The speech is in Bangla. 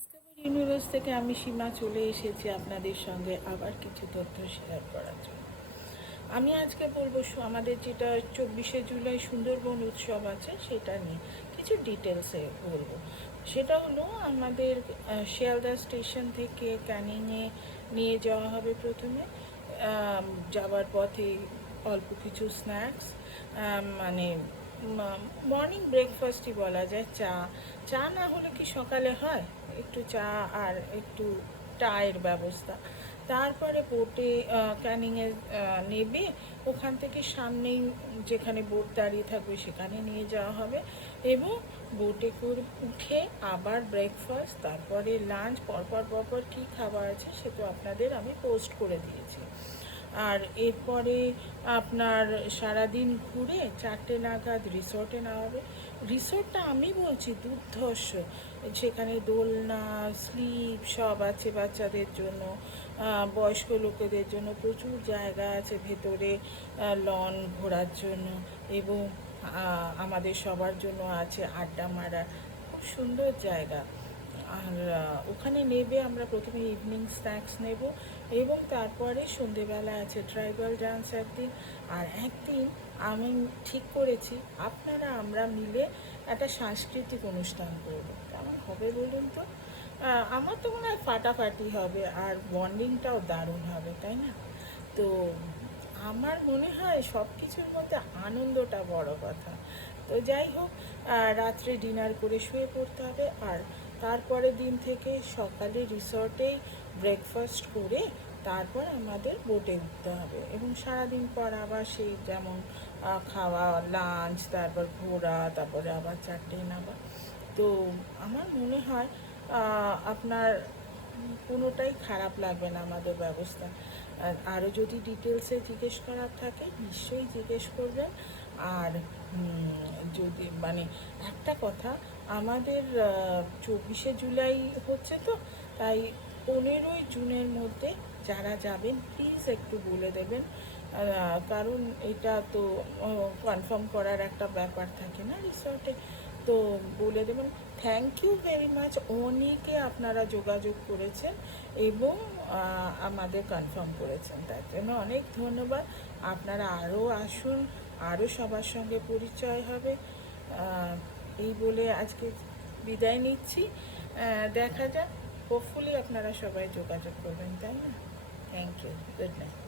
ডিসকভার ইউনিভার্স থেকে আমি সীমা চলে এসেছি আপনাদের সঙ্গে আবার কিছু তথ্য শেয়ার করার জন্য। আমি আজকে বলবো আমাদের যেটা 24শে জুলাই সুন্দরবন উৎসব আছে সেটা নিয়ে কিছু ডিটেলসে বলবো। সেটা হলো আমাদের শিয়ালদা স্টেশন থেকে ক্যানিংয়ে নিয়ে যাওয়া হবে প্রথমে। যাওয়ার পথে অল্প কিছু স্ন্যাক্স, মানে মর্নিং ব্রেকফাস্টই বলা যায়। চা চা না হলে কি সকালে হয়, একটু চা আর একটু চায়ের ব্যবস্থা। তারপরে বোটে ক্যানিংয়ে নেবে, ওখান থেকে সামনেই যেখানে বোট দাঁড়িয়ে থাকবে সেখানে নিয়ে যাওয়া হবে এবং বোটে করে উঠে আবার ব্রেকফাস্ট, তারপরে লাঞ্চ, পরপর কী খাবার আছে সে তো আপনাদের আমি পোস্ট করে দিয়েছি। আর এরপরে আপনার সারাদিন ঘুরে 4টে নাগাদ রিসর্টে নেওয়া হবে। রিসর্টটা আমি বলছি দুর্ধর্ষ, সেখানে দোলনা, স্লিপ সব আছে বাচ্চাদের জন্য, বয়স্ক লোকেদের জন্য প্রচুর জায়গা আছে ভেতরে, লন ঘোরার জন্য এবং আমাদের সবার জন্য আছে আড্ডা মারার খুব সুন্দর জায়গা। আর ওখানে নেবে, আমরা প্রথমে ইভিনিং স্ন্যাক্স নেব এবং তারপরে সন্ধেবেলা আছে ট্রাইবাল ডান্স একদিন। আর একদিন আমি ঠিক করেছি আপনারা আমরা মিলে একটা সাংস্কৃতিক অনুষ্ঠান করব। কেমন হবে বলুন তো? আমার তো মনে হয় ফাটাফাটি হবে আর বন্ডিংটাও দারুণ হবে, তাই না? তো আমার মনে হয় সব কিছুর মধ্যে আনন্দটা বড় কথা। তো যাই হোক, রাত্রে ডিনার করে শুয়ে পড়তে হবে আর তারপরের দিন থেকে সকালে রিসর্টেই ব্রেকফাস্ট করে তারপর আমাদের বোটে উঠতে হবে এবং সারাদিন পর আবার সেই যেমন খাওয়া, লাঞ্চ, তারপর ঘোরা, তারপরে আবার 4টে নামা। তো আমার মনে হয় আপনার কোনোটাই খারাপ লাগবে না আমাদের ব্যবস্থা। আরও যদি ডিটেলসে জিজ্ঞেস করার থাকে নিশ্চয়ই জিজ্ঞেস করবেন। আর যদি মানে একটা কথা, আমাদের 24শে জুলাই হচ্ছে তো, তাই 15ই জুনের মধ্যে যারা যাবেন প্লিজ একটু বলে দেবেন, কারণ এটা তো কনফার্ম করার একটা ব্যাপার থাকে না রিসর্টে। তো বলে দেবেন। থ্যাংক ইউ ভেরি মাচ, অনেকে আপনারা যোগাযোগ করেছেন এবং আমাদের কনফার্ম করেছেন, তার জন্য অনেক ধন্যবাদ। আপনারা আরও আসুন, আরও সবার সঙ্গে পরিচয় হবে। এই বলে আজকে বিদায় নিচ্ছি। দেখা যাক, হোপফুলি আপনারা সবাই যোগাযোগ করবেন, তাই না? Thank you, good night.